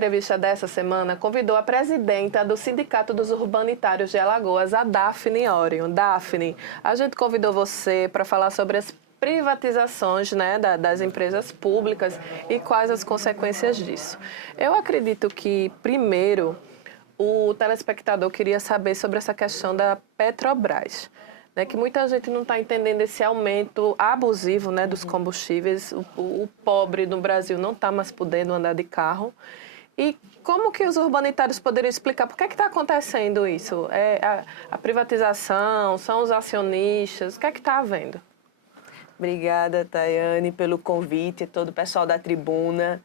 entrevista dessa semana convidou a presidenta do Sindicato dos Urbanitários de Alagoas, a Daphne Orion. Daphne, a gente convidou você para falar sobre as privatizações, né, das empresas públicas e quais as consequências disso. Eu acredito que, primeiro, o telespectador queria saber sobre essa questão da Petrobras, né, que muita gente não está entendendo esse aumento abusivo, né, dos combustíveis. O pobre no Brasil não está mais podendo andar de carro. E como que os urbanitários poderiam explicar por que está acontecendo isso? É a privatização, são os acionistas, o que é que está havendo? Obrigada, Tayane, pelo convite, todo o pessoal da tribuna.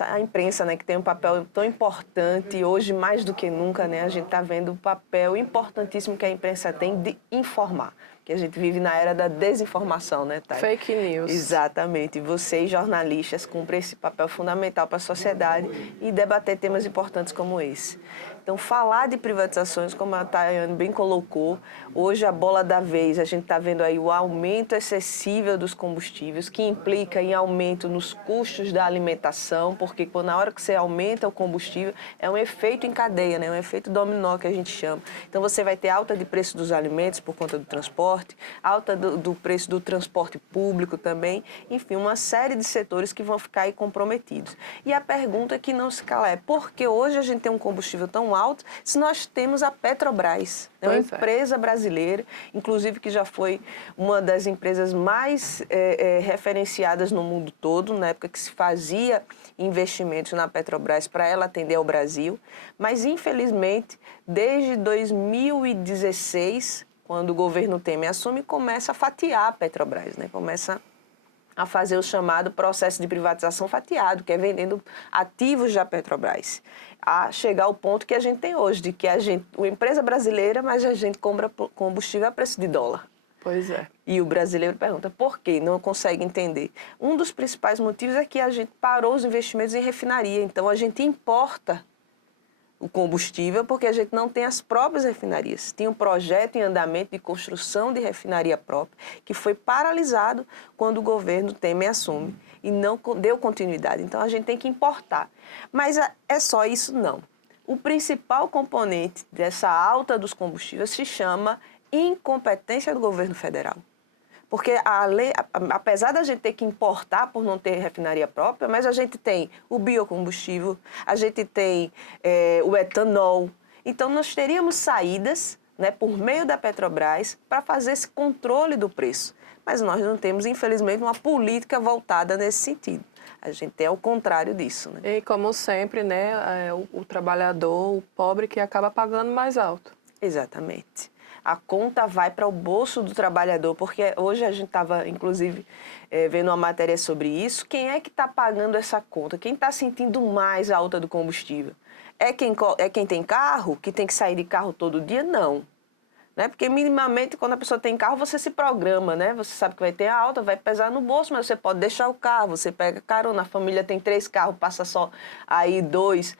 A imprensa, né, que tem um papel tão importante, hoje mais do que nunca, né, a gente está vendo o papel importantíssimo que a imprensa tem de informar, que a gente vive na era da desinformação, né, Thay? Fake news. Exatamente. Vocês, jornalistas, cumprem esse papel fundamental para a sociedade e debater temas importantes como esse. Então, falar de privatizações, como a Tayane bem colocou, hoje a bola da vez, a gente está vendo aí o aumento excessivo dos combustíveis, que implica em aumento nos custos da alimentação, porque na hora que você aumenta o combustível, é um efeito em cadeia, né? Um efeito dominó que a gente chama. Então, você vai ter alta de preço dos alimentos por conta do transporte, alta do preço do transporte público também, enfim, uma série de setores que vão ficar aí comprometidos. E a pergunta que não se cala é, por que hoje a gente tem um combustível tão alto se nós temos a Petrobras, né, uma empresa brasileira, inclusive que já foi uma das empresas mais referenciadas no mundo todo, na época que se fazia investimentos na Petrobras para ela atender ao Brasil, mas infelizmente desde 2016, quando o governo Temer assume, começa a fatiar a Petrobras, né? Começa a fazer o chamado processo de privatização fatiado, que é vendendo ativos da Petrobras, a chegar ao ponto que a gente tem hoje, de que uma empresa brasileira, mas a gente compra combustível a preço de dólar. Pois é. E o brasileiro pergunta, por quê? Não consegue entender. Um dos principais motivos é que a gente parou os investimentos em refinaria, então a gente importa o combustível porque a gente não tem as próprias refinarias. Tinha um projeto em andamento de construção de refinaria própria que foi paralisado quando o governo Temer assume e não deu continuidade. Então, a gente tem que importar. Mas é só isso? Não. O principal componente dessa alta dos combustíveis se chama incompetência do governo federal. Porque a lei, apesar da gente ter que importar por não ter refinaria própria, mas a gente tem o biocombustível, a gente tem o etanol. Então, nós teríamos saídas, né, por meio da Petrobras para fazer esse controle do preço. Mas nós não temos, infelizmente, uma política voltada nesse sentido. A gente tem o contrário disso, né? E, como sempre, né, o trabalhador, o pobre, que acaba pagando mais alto. Exatamente. A conta vai para o bolso do trabalhador, porque hoje a gente estava, inclusive, vendo uma matéria sobre isso. Quem é que está pagando essa conta? Quem está sentindo mais a alta do combustível? É quem tem carro, que tem que sair de carro todo dia? Não. Né? Porque minimamente, quando a pessoa tem carro, você se programa, né? Você sabe que vai ter a alta, vai pesar no bolso, mas você pode deixar o carro, você pega carona, a família tem 3 carros, passa só aí 2,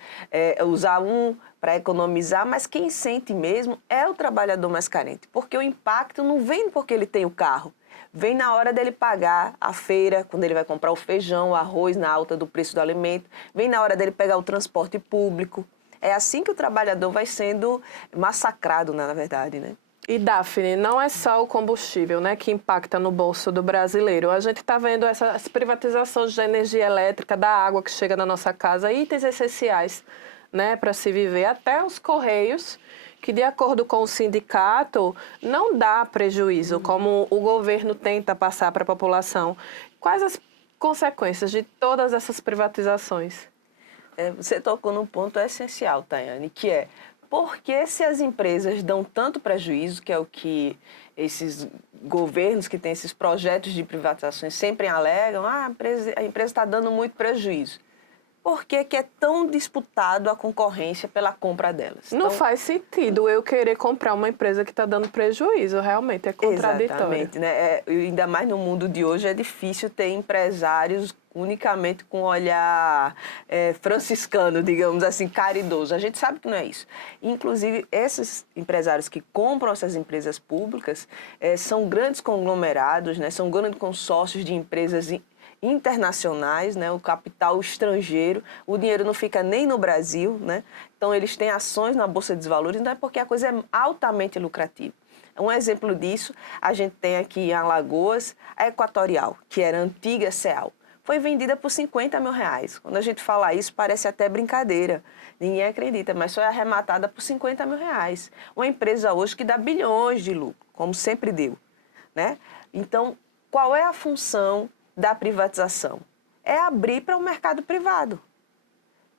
usar um para economizar, mas quem sente mesmo é o trabalhador mais carente, porque o impacto não vem porque ele tem o carro, vem na hora dele pagar a feira, quando ele vai comprar o feijão, o arroz, na alta do preço do alimento, vem na hora dele pegar o transporte público. É assim que o trabalhador vai sendo massacrado, na verdade, né? E, Daphne, não é só o combustível, né, que impacta no bolso do brasileiro. A gente está vendo essas privatizações de energia elétrica, da água que chega na nossa casa, itens essenciais, né, para se viver, até os Correios, que, de acordo com o sindicato, não dá prejuízo, como o governo tenta passar para a população. Quais as consequências de todas essas privatizações? Você tocou num ponto essencial, Tayane, que é: por que se as empresas dão tanto prejuízo, que é o que esses governos que têm esses projetos de privatizações sempre alegam, a empresa está dando muito prejuízo? Por que é tão disputado a concorrência pela compra delas? Não faz sentido eu querer comprar uma empresa que está dando prejuízo, realmente, é contraditório. Exatamente, né? Ainda mais no mundo de hoje é difícil ter empresários unicamente com olhar franciscano, digamos assim, caridoso. A gente sabe que não é isso. Inclusive, esses empresários que compram essas empresas públicas são grandes conglomerados, né? São grandes consórcios de empresas internacionais, né, o capital estrangeiro, o dinheiro não fica nem no Brasil, né? Então eles têm ações na Bolsa de Valores, não é porque a coisa é altamente lucrativa. Um exemplo disso, a gente tem aqui em Alagoas a Equatorial, que era a antiga CEAL. Foi vendida por R$50 mil. Quando a gente fala isso, parece até brincadeira. Ninguém acredita, mas foi arrematada por R$50 mil. Uma empresa hoje que dá bilhões de lucro, como sempre deu, né? Então, qual é a função da privatização? É abrir para o mercado privado.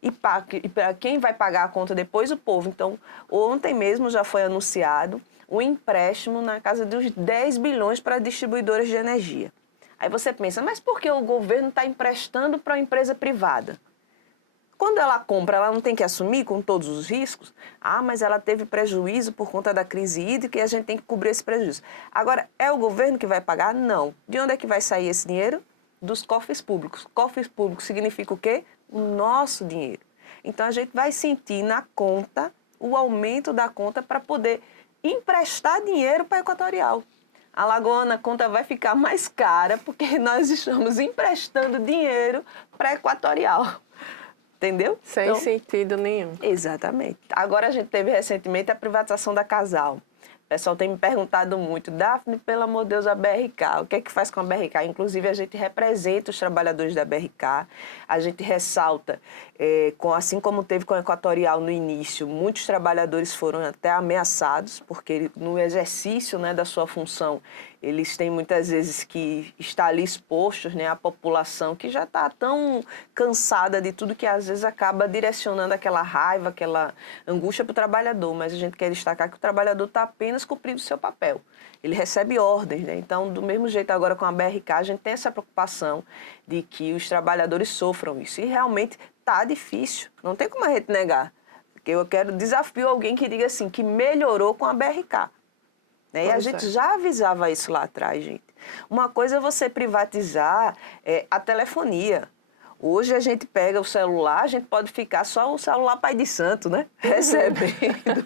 E para quem vai pagar a conta depois? O povo. Então, ontem mesmo já foi anunciado um empréstimo na casa dos 10 bilhões para distribuidoras de energia. Aí você pensa, mas por que o governo está emprestando para a empresa privada? Quando ela compra, ela não tem que assumir com todos os riscos? Ah, mas ela teve prejuízo por conta da crise hídrica e a gente tem que cobrir esse prejuízo. Agora, é o governo que vai pagar? Não. De onde é que vai sair esse dinheiro? Dos cofres públicos. Cofres públicos significa o quê? O nosso dinheiro. Então, a gente vai sentir na conta o aumento da conta para poder emprestar dinheiro para a Equatorial. A Alagoana, a conta vai ficar mais cara porque nós estamos emprestando dinheiro para a Equatorial. Entendeu? Sem sentido nenhum. Exatamente. Agora a gente teve recentemente a privatização da Casal. O pessoal tem me perguntado muito, Daphne, pelo amor de Deus, a BRK, o que é que faz com a BRK? Inclusive, a gente representa os trabalhadores da BRK, a gente ressalta, assim como teve com a Equatorial no início, muitos trabalhadores foram até ameaçados, porque no exercício, né, da sua função, eles têm muitas vezes que estar ali expostos, né, à população que já está tão cansada de tudo que às vezes acaba direcionando aquela raiva, aquela angústia para o trabalhador. Mas a gente quer destacar que o trabalhador está apenas cumprindo o seu papel. Ele recebe ordens, né? Então, do mesmo jeito agora com a BRK, a gente tem essa preocupação de que os trabalhadores sofram isso. E realmente está difícil, não tem como a gente negar. Porque eu desafio alguém que diga assim, que melhorou com a BRK. E a gente já avisava isso lá atrás, gente. Uma coisa é você privatizar a telefonia. Hoje a gente pega o celular, a gente pode ficar só o celular pai de santo, né? Recebendo.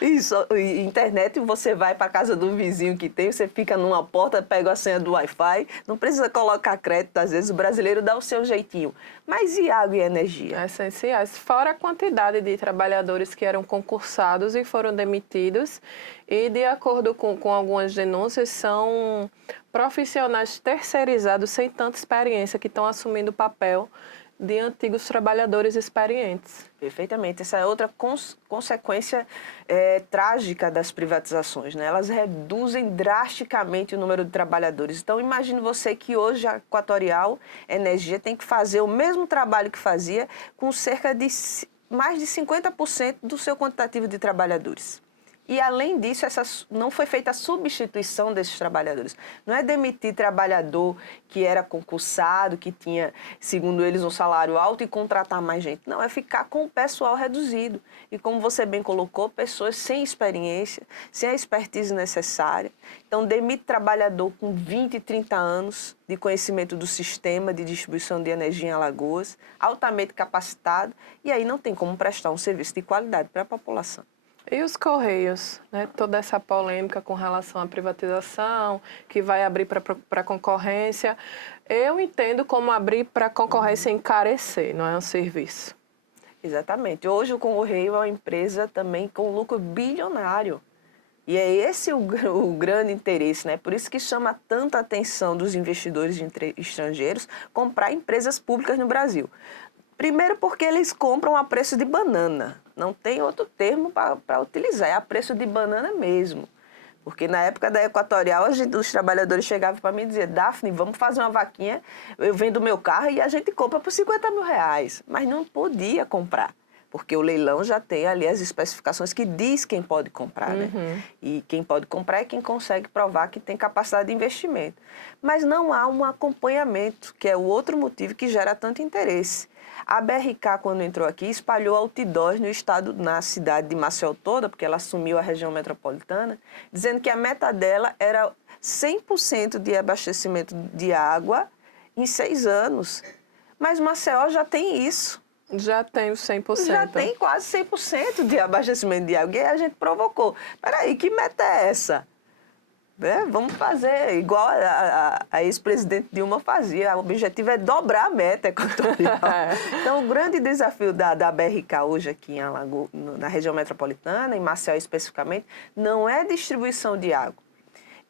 Isso, internet, você vai para a casa do vizinho que tem, você fica numa porta, pega a senha do Wi-Fi, não precisa colocar crédito, às vezes o brasileiro dá o seu jeitinho. Mas e água e energia? Essenciais. Fora a quantidade de trabalhadores que eram concursados e foram demitidos. E, de acordo com algumas denúncias, são profissionais terceirizados sem tanta experiência que estão assumindo o papel de antigos trabalhadores experientes. Perfeitamente. Essa é outra consequência trágica das privatizações, né? Elas reduzem drasticamente o número de trabalhadores. Então, imagine você que hoje a Equatorial Energia tem que fazer o mesmo trabalho que fazia com cerca de mais de 50% do seu quantitativo de trabalhadores. E, além disso, não foi feita a substituição desses trabalhadores. Não é demitir trabalhador que era concursado, que tinha, segundo eles, um salário alto e contratar mais gente. Não, é ficar com o pessoal reduzido. E, como você bem colocou, pessoas sem experiência, sem a expertise necessária. Então, demite trabalhador com 20, 30 anos de conhecimento do sistema de distribuição de energia em Alagoas, altamente capacitado, e aí não tem como prestar um serviço de qualidade para a população. E os Correios, né? Toda essa polêmica com relação à privatização, que vai abrir para concorrência. Eu entendo como abrir para concorrência encarecer, não é um serviço. Exatamente. Hoje o Correio é uma empresa também com lucro bilionário. E é esse o grande interesse, né? Por isso que chama tanta atenção dos investidores estrangeiros comprar empresas públicas no Brasil. Primeiro porque eles compram a preço de banana. Não tem outro termo para utilizar, é a preço de banana mesmo. Porque na época da Equatorial, os trabalhadores chegavam para mim e diziam, Daphne, vamos fazer uma vaquinha, eu vendo o meu carro e a gente compra por R$50 mil. Mas não podia comprar, porque o leilão já tem ali as especificações que diz quem pode comprar, né? E quem pode comprar é quem consegue provar que tem capacidade de investimento. Mas não há um acompanhamento, que é o outro motivo que gera tanto interesse. A BRK, quando entrou aqui, espalhou outdoors no estado, na cidade de Maceió toda, porque ela assumiu a região metropolitana, dizendo que a meta dela era 100% de abastecimento de água em 6 anos. Mas Maceió já tem isso. Já tem os 100%. Já tem quase 100% de abastecimento de água. E aí a gente provocou. Peraí, que meta é essa? né? Vamos fazer igual a ex-presidente Dilma fazia. O objetivo é dobrar a meta equatorial. Então, o grande desafio da BRK hoje aqui em Alagoas, na região metropolitana, em Maceió especificamente, não é distribuição de água,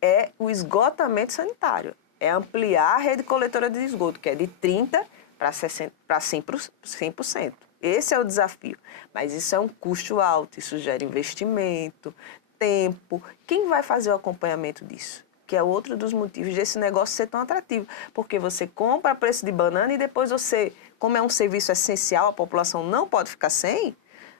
é o esgotamento sanitário. É ampliar a rede coletora de esgoto, que é de 30% para 100%. Esse é o desafio. Mas isso é um custo alto, isso gera investimento, tempo. Quem vai fazer o acompanhamento disso? Que é outro dos motivos desse negócio ser tão atrativo. Porque você compra a preço de banana e depois você, como é um serviço essencial, a população não pode ficar sem,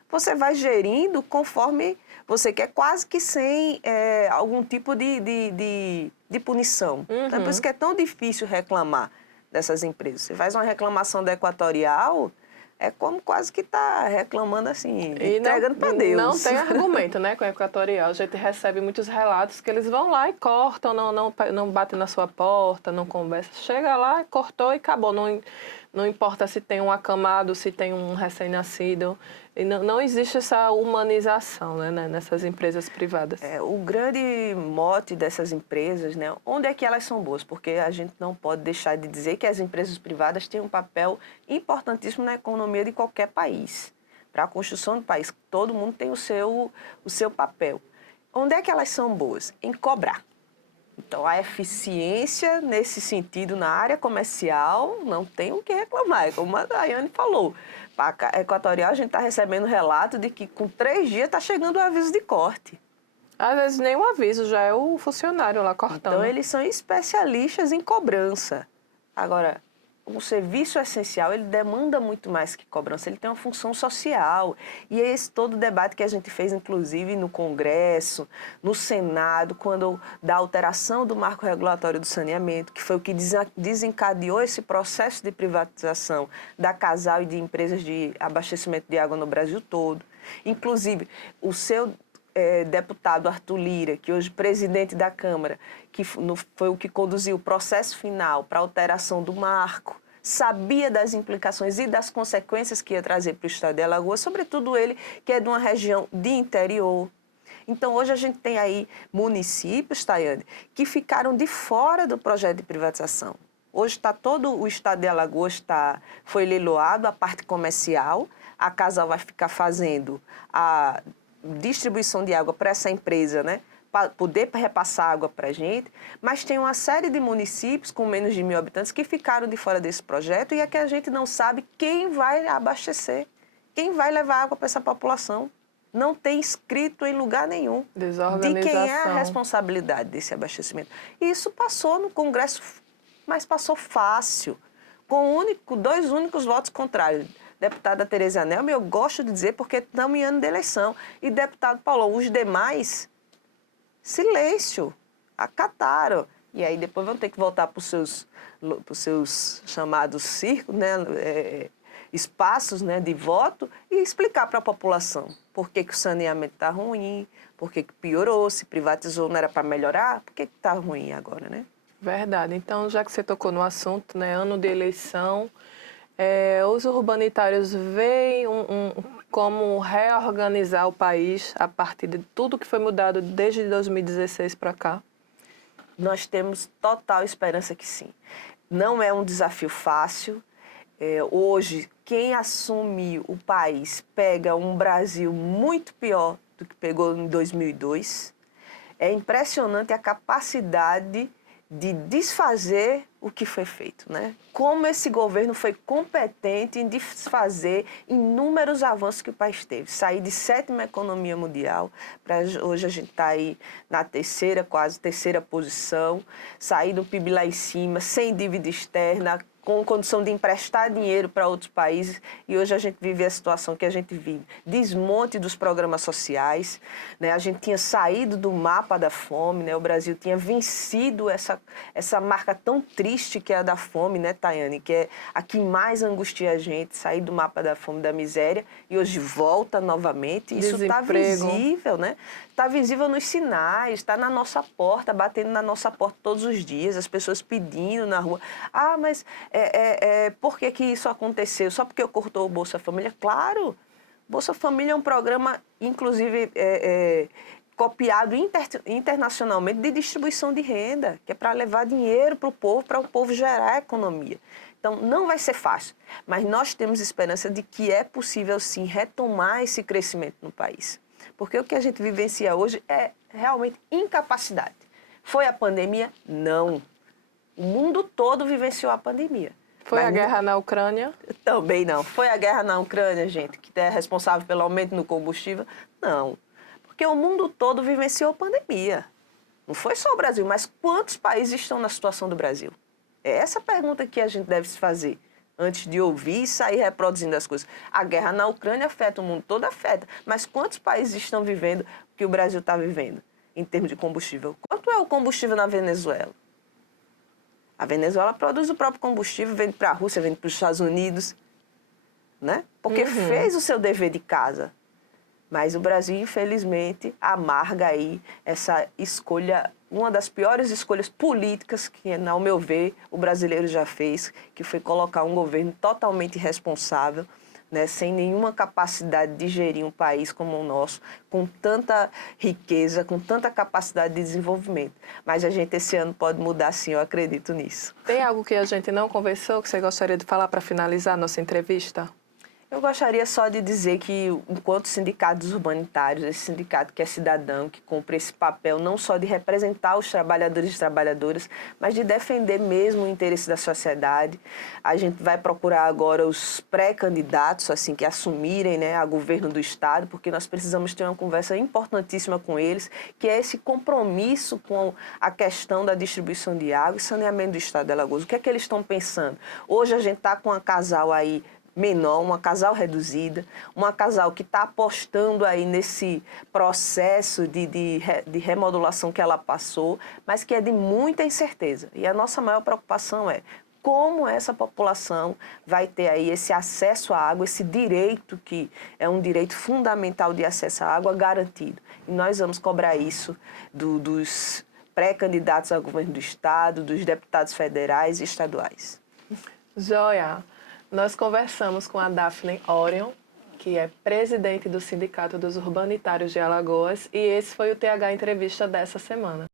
você vai gerindo conforme você quer, quase que sem algum tipo de punição. Então, é por isso que é tão difícil reclamar dessas empresas. Você faz uma reclamação da Equatorial, é como quase que está reclamando assim, E entregando para Deus. Não tem argumento, né, com a Equatorial. A gente recebe muitos relatos que eles vão lá e cortam, não batem na sua porta, não conversa. Chega lá, cortou e acabou. Não importa se tem um acamado, se tem um recém-nascido. E não existe essa humanização, né, nessas empresas privadas. O grande mote dessas empresas, né, onde é que elas são boas? Porque a gente não pode deixar de dizer que as empresas privadas têm um papel importantíssimo na economia de qualquer país. Para a construção do país, todo mundo tem o seu papel. Onde é que elas são boas? Em cobrar. Então, a eficiência nesse sentido na área comercial não tem o que reclamar, como a Daiane falou. Para a Equatorial, a gente está recebendo relato de que com 3 dias está chegando o aviso de corte. Às vezes nem o aviso, já é o funcionário lá cortando. Então, eles são especialistas em cobrança. Agora, o serviço essencial, ele demanda muito mais que cobrança, ele tem uma função social. E é esse todo o debate que a gente fez, inclusive, no Congresso, no Senado, quando da alteração do marco regulatório do saneamento, que foi o que desencadeou esse processo de privatização da Casal e de empresas de abastecimento de água no Brasil todo. Inclusive, o seu deputado Arthur Lira, que hoje é presidente da Câmara, que foi o que conduziu o processo final para a alteração do marco, sabia das implicações e das consequências que ia trazer para o estado de Alagoas, sobretudo ele, que é de uma região de interior. Então, hoje a gente tem aí municípios, Tayane, que ficaram de fora do projeto de privatização. Hoje está todo o estado de Alagoas foi leiloado, a parte comercial, a Casal vai ficar fazendo a distribuição de água para essa empresa, né? Para poder repassar água para a gente, mas tem uma série de municípios com menos de 1.000 habitantes que ficaram de fora desse projeto e é que a gente não sabe quem vai abastecer, quem vai levar água para essa população. Não tem escrito em lugar nenhum de quem é a responsabilidade desse abastecimento. E isso passou no Congresso, mas passou fácil, com 2 únicos votos contrários. Deputada Tereza Nelme, eu gosto de dizer porque estamos em ano de eleição. E deputado Paulão, os demais, silêncio, acataram. E aí depois vão ter que voltar para os seus chamados círculos, né, espaços, né, de voto e explicar para a população por que o saneamento está ruim, por que piorou, se privatizou, não era para melhorar, por que está ruim agora, né? Verdade. Então, já que você tocou no assunto, né, ano de eleição, os urbanitários veem como reorganizar o país a partir de tudo que foi mudado desde 2016 para cá? Nós temos total esperança que sim. Não é um desafio fácil. Hoje, quem assume o país pega um Brasil muito pior do que pegou em 2002. É impressionante a capacidade de desfazer o que foi feito, né? Como esse governo foi competente em desfazer inúmeros avanços que o país teve. Sair de 7ª economia mundial, para hoje a gente está aí na quase terceira posição, sair do PIB lá em cima, sem dívida externa, com condição de emprestar dinheiro para outros países, e hoje a gente vive a situação que a gente vive. Desmonte dos programas sociais, né? A gente tinha saído do mapa da fome, né? O Brasil tinha vencido essa marca tão triste que é a da fome, né, Tayane? Que é a que mais angustia a gente, sair do mapa da fome, da miséria, e hoje volta novamente. Isso está visível, né? Está visível nos sinais, está na nossa porta, batendo na nossa porta todos os dias, as pessoas pedindo na rua. Ah, mas por que isso aconteceu? Só porque eu cortou o Bolsa Família? Claro, Bolsa Família é um programa, inclusive, copiado internacionalmente de distribuição de renda, que é para levar dinheiro para o povo gerar economia. Então, não vai ser fácil, mas nós temos esperança de que é possível, sim, retomar esse crescimento no país. Porque o que a gente vivencia hoje é realmente incapacidade. Foi a pandemia? Não. O mundo todo vivenciou a pandemia. Foi Mas a guerra na Ucrânia? Também não. Foi a guerra na Ucrânia, gente, que é responsável pelo aumento no combustível? Não. Porque o mundo todo vivenciou a pandemia. Não foi só o Brasil, mas quantos países estão na situação do Brasil? É essa pergunta que a gente deve se fazer antes de ouvir e sair reproduzindo as coisas. A guerra na Ucrânia afeta o mundo todo, afeta. Mas quantos países estão vivendo o que o Brasil está vivendo em termos de combustível? Quanto é o combustível na Venezuela? A Venezuela produz o próprio combustível, vende para a Rússia, vende para os Estados Unidos, né? Porque fez o seu dever de casa. Mas o Brasil, infelizmente, amarga aí essa escolha, uma das piores escolhas políticas que, ao meu ver, o brasileiro já fez, que foi colocar um governo totalmente irresponsável, né, sem nenhuma capacidade de gerir um país como o nosso, com tanta riqueza, com tanta capacidade de desenvolvimento. Mas a gente esse ano pode mudar sim, eu acredito nisso. Tem algo que a gente não conversou que você gostaria de falar para finalizar a nossa entrevista? Eu gostaria só de dizer que, enquanto sindicato dos urbanitários, esse sindicato que é cidadão, que cumpre esse papel não só de representar os trabalhadores e trabalhadoras, mas de defender mesmo o interesse da sociedade, a gente vai procurar agora os pré-candidatos, assim, que assumirem, né, a governo do Estado, porque nós precisamos ter uma conversa importantíssima com eles, que é esse compromisso com a questão da distribuição de água e saneamento do Estado de Alagoas. O que é que eles estão pensando? Hoje a gente está com uma casal aí menor, uma casal reduzida, uma casal que está apostando aí nesse processo de remodulação que ela passou, mas que é de muita incerteza. E a nossa maior preocupação é como essa população vai ter aí esse acesso à água, esse direito que é um direito fundamental de acesso à água garantido. E nós vamos cobrar isso dos pré-candidatos ao governo do Estado, dos deputados federais e estaduais. Joia! Nós conversamos com a Daphne Orion, que é presidente do Sindicato dos Urbanitários de Alagoas, e esse foi o TH Entrevista dessa semana.